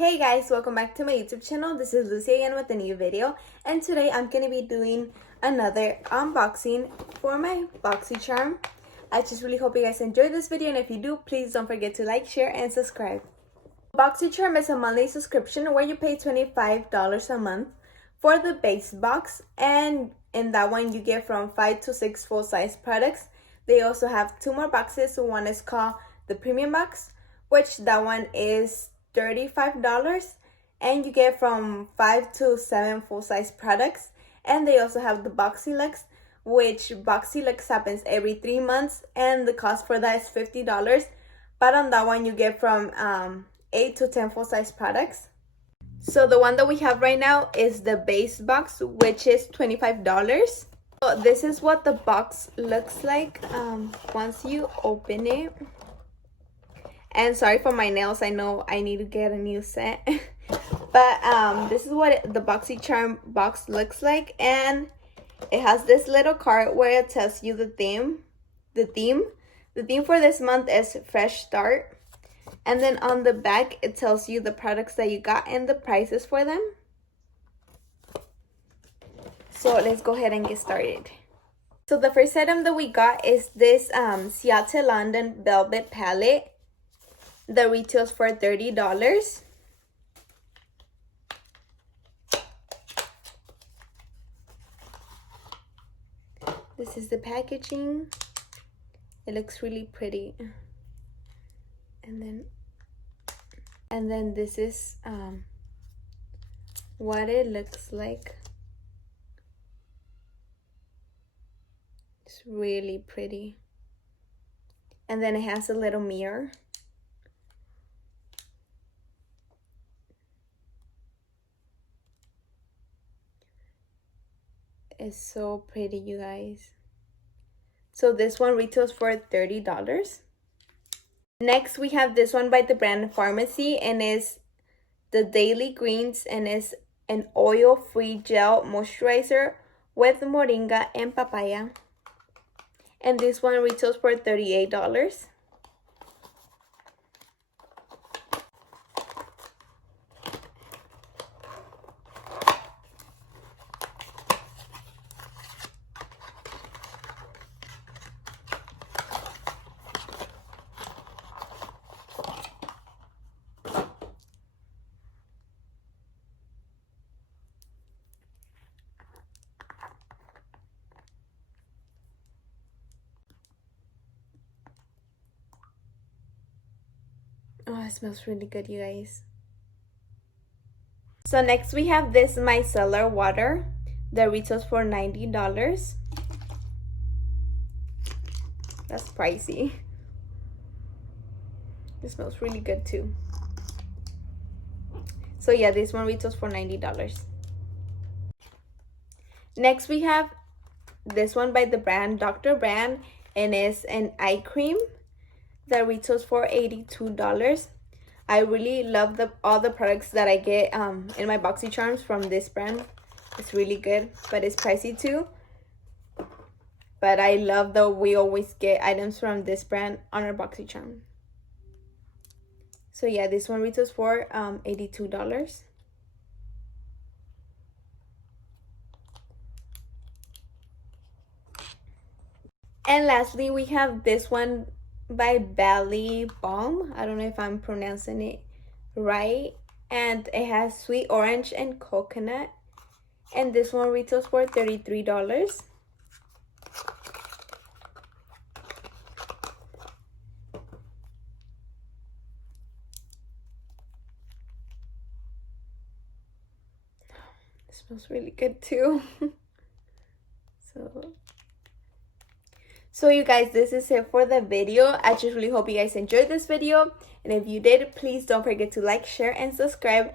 Hey guys, welcome back to my YouTube channel. This is Lucy again with a new video, and today I'm going to be doing another unboxing for my Boxycharm. I just really hope you guys enjoyed this video, and if you do, please don't forget to like, share, and subscribe. Boxycharm is a monthly subscription where you pay $25 a month for the base box, and in that one you get from 5 to 6 full-size products. They also have 2 more boxes. One is called the premium box, which that one is $35, and you get from 5 to 7 full-size products. And they also have the Boxylex, which Boxylex happens every 3 months, and the cost for that is $50, but on that one you get from 8 to 10 full-size products. So the one that we have right now is the base box, which is $25. So this is what the box looks like once you open it. And sorry for my nails, I know I need to get a new set. But this is what the Boxycharm box looks like, and it has this little card where it tells you the theme. The theme for this month is Fresh Start. And then on the back it tells you the products that you got and the prices for them. So let's go ahead and get started. So the first item that we got is this Seattle London Velvet Palette that retails for $30. This is the packaging. It looks really pretty. And then this is what it looks like. It's really pretty. And then it has a little mirror. It's so pretty, you guys. So this one retails for $30. Next we have this one by the brand Pharmacy, and is the Daily Greens, and is an oil-free gel moisturizer with moringa and papaya. And this one retails for $38. Oh, it smells really good, you guys. So next we have this Micellar water that retails for $90. That's pricey. It smells really good too. So yeah, this one retails for $90. Next we have this one by the brand Dr. Brand, and is an eye cream that retails for $82. I really love all the products that I get in my Boxycharms from this brand. It's really good, but it's pricey too. But I love that we always get items from this brand on our Boxycharm. So yeah, this one retails for $82. And lastly, we have this one by Balm. I don't know if I'm pronouncing it right. And it has sweet orange and coconut. And this one retails for $33. It smells really good too. So you guys, this is it for the video. I just really hope you guys enjoyed this video, and if you did, please don't forget to like, share, and subscribe.